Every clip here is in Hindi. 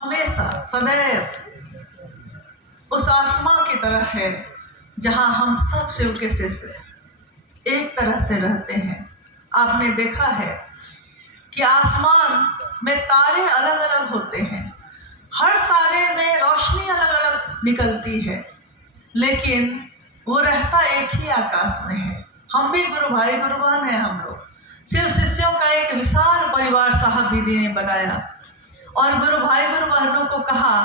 हमेशा सदैव उस आसमां की तरह है जहां हम सब शिव के शिष्य एक तरह से रहते हैं। आपने देखा है कि आसमान में तारे अलग अलग होते हैं, हर तारे में रोशनी अलग अलग निकलती है, लेकिन वो रहता एक ही आकाश में है। हम भी गुरु भाई गुरु बहन हैं। हम लोग शिव शिष्यों का एक विशाल परिवार साहब दीदी ने बनाया और गुरु भाई गुरु बहनों को कहा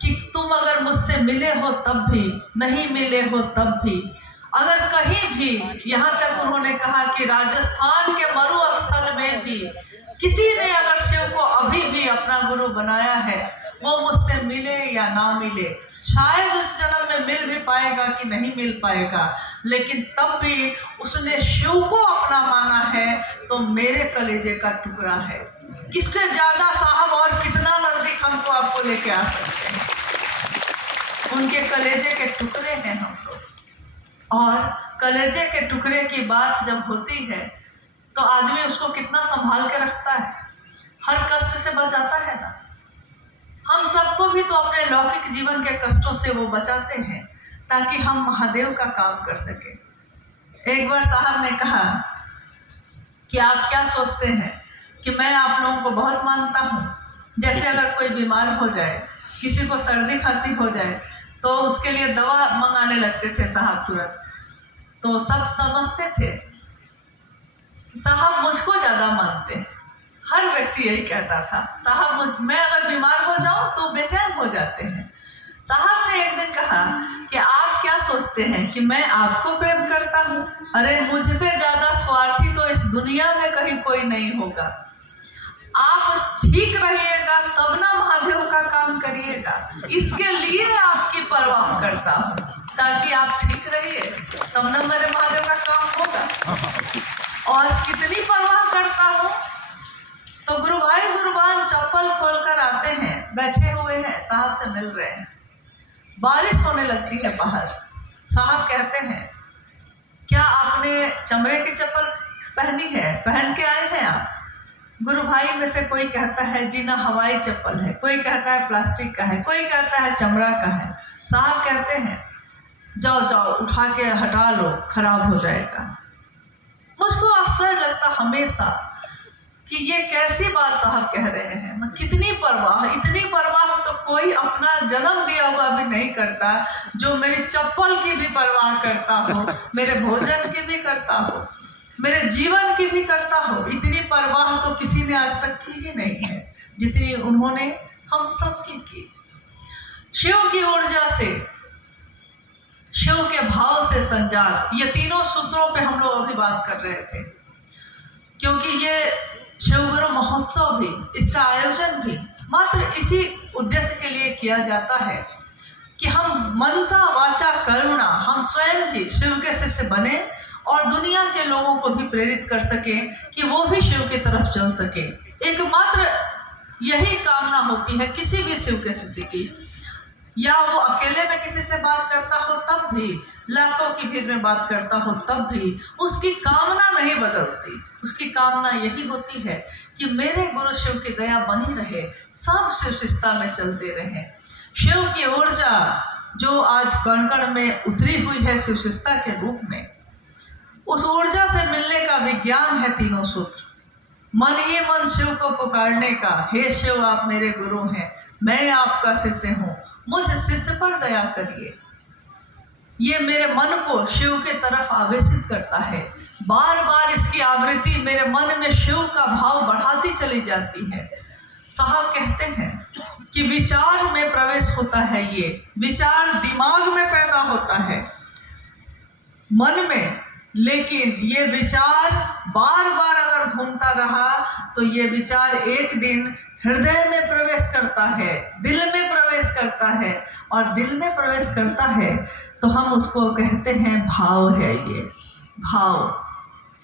कि तुम अगर मुझसे मिले हो तब भी, नहीं मिले हो तब भी, अगर कहीं भी, यहाँ तक उन्होंने कहा कि राजस्थान के मरुस्थल में भी किसी ने अगर शिव को अभी भी अपना गुरु बनाया है, वो मुझसे मिले या ना मिले, शायद इस जन्म में मिल भी पाएगा कि नहीं मिल पाएगा, लेकिन तब भी उसने शिव को अपना माना है तो मेरे कलेजे का टुकड़ा है। इससे ज्यादा साहब और कितना नजदीक हमको आपको लेके आ सकते हैं। उनके कलेजे के टुकड़े हैं हम लोग। और कलेजे के टुकड़े की बात जब होती है तो आदमी उसको कितना संभाल के रखता है, हर कष्ट से बचाता है ना। हम सबको भी तो अपने लौकिक जीवन के कष्टों से वो बचाते हैं ताकि हम महादेव का काम कर सके। एक बार साहब ने कहा कि आप क्या सोचते हैं कि मैं आप लोगों को बहुत मानता हूँ। जैसे अगर कोई बीमार हो जाए, किसी को सर्दी खांसी हो जाए तो उसके लिए दवा मंगाने लगते थे साहब तुरंत। तो सब समझते थे कि साहब मुझको ज़्यादा मानते हैं। हर व्यक्ति यही कहता था, साहब मैं अगर बीमार हो जाऊं तो बेचैन हो जाते हैं। साहब ने एक दिन कहा कि आप क्या सोचते हैं कि मैं आपको प्रेम करता हूँ? अरे मुझसे ज़्यादा स्वार्थी तो इस दुनिया में कहीं कोई नहीं होगा। आप ठीक रहिएगा तब ना महादेव का काम करिएगा, इसके लिए आपकी परवाह करता हूँ ताकि आप ठीक रहिए तब ना मेरे महादेव का काम होगा। और कितनी परवाह करता हूँ तो गुरु भाई गुरु बहन चप्पल खोलकर आते हैं, बैठे हुए हैं, साहब से मिल रहे हैं, बारिश होने लगती है बाहर। साहब कहते हैं क्या आपने चमड़े की चप्पल पहनी है, पहन के आए हैं आप? गुरु भाई में से कोई कहता है जी ना हवाई चप्पल है, कोई कहता है प्लास्टिक का है, कोई कहता है चमड़ा का है। साहब कहते हैं जाओ जाओ उठा के हटा लो, खराब हो जाएगा। मुझको आश्चर्य लगता हमेशा कि ये कैसी बात साहब कह रहे हैं। मैं कितनी परवाह, इतनी परवाह तो कोई अपना जन्म दिया हुआ भी नहीं करता, जो मेरी चप्पल की भी परवाह करता हो, मेरे भोजन की भी करता हो, मेरे जीवन की भी करता हो। इतनी परवाह तो किसी ने आज तक की ही नहीं है जितनी उन्होंने हम सब की। शिव की ऊर्जा से, शिव के भाव से संजात, ये तीनों सूत्रों पे हम लोग अभी बात कर रहे थे, क्योंकि ये शिवगुरु महोत्सव भी, इसका आयोजन भी मात्र इसी उद्देश्य के लिए किया जाता है कि हम मनसा वाचा करुणा, हम स्वयं भी शिव के शिष्य बने और दुनिया के लोगों को भी प्रेरित कर सके कि वो भी शिव की तरफ चल सके। एकमात्र यही कामना होती है किसी भी शिव के शिष्य की। या वो अकेले में किसी से बात करता हो तब भी, लाखों की भीड़ में बात करता हो तब भी, उसकी कामना नहीं बदलती। उसकी कामना यही होती है कि मेरे गुरु शिव की दया बनी रहे, सब शिव शिष्टता में चलते रहे। शिव की ऊर्जा जो आज कण कण में उतरी हुई है शिव शिष्टता के रूप में, उस ऊर्जा से मिलने का विज्ञान है तीनों सूत्र। मन ही मन शिव को पुकारने का, हे शिव आप मेरे गुरु हैं, मैं आपका शिष्य हूँ, मुझ शिष्य पर दया करिए। ये मेरे मन को शिव के तरफ आवेशित करता है। बार बार इसकी आवृत्ति मेरे मन में शिव का भाव बढ़ाती चली जाती है। साहब कहते हैं कि विचार में प्रवेश होता है, ये विचार दिमाग में पैदा होता है, मन में, लेकिन ये विचार बार बार अगर घूमता रहा तो ये विचार एक दिन हृदय में प्रवेश करता है, दिल में प्रवेश करता है, और दिल में प्रवेश करता है तो हम उसको कहते हैं भाव है। ये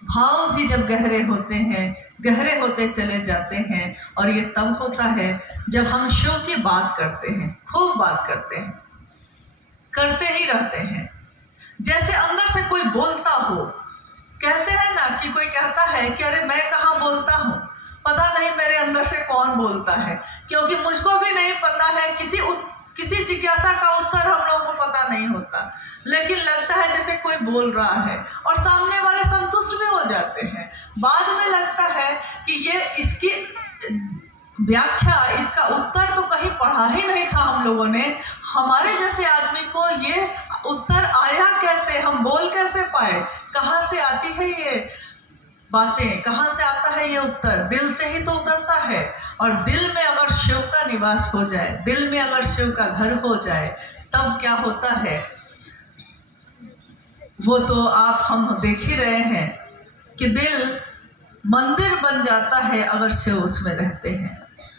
भाव भी जब गहरे होते हैं, गहरे होते चले जाते हैं, और ये तब होता है जब हम शिव की बात करते हैं, खूब बात करते हैं, करते ही रहते हैं, जैसे अंदर से कोई बोलता हो। कहते हैं ना कि कोई कहता है कि अरे मैं कहाँ बोलता हूँ, पता नहीं मेरे अंदर से कौन बोलता है, क्योंकि मुझको भी नहीं पता है, किसी जिज्ञासा का उत्तर हम लोगों को पता नहीं होता, लेकिन लगता है जैसे कोई बोल रहा है और सामने वाले संतुष्ट भी हो जाते हैं। बाद में लगता है कि ये इसकी व्याख्या, इसका उत्तर तो कहीं पढ़ा ही नहीं था हम लोगों ने, हमारे जैसे आदमी को ये उत्तर आया कैसे, हम बोल कैसे पाए, कहाँ से आती है ये बातें, कहाँ से आता है ये उत्तर? दिल से ही तो उतरता है। और दिल में अगर शिव का निवास हो जाए, दिल में अगर शिव का घर हो जाए, तब क्या होता है वो तो आप हम देख ही रहे हैं कि दिल मंदिर बन जाता है अगर शिव उसमें रहते हैं।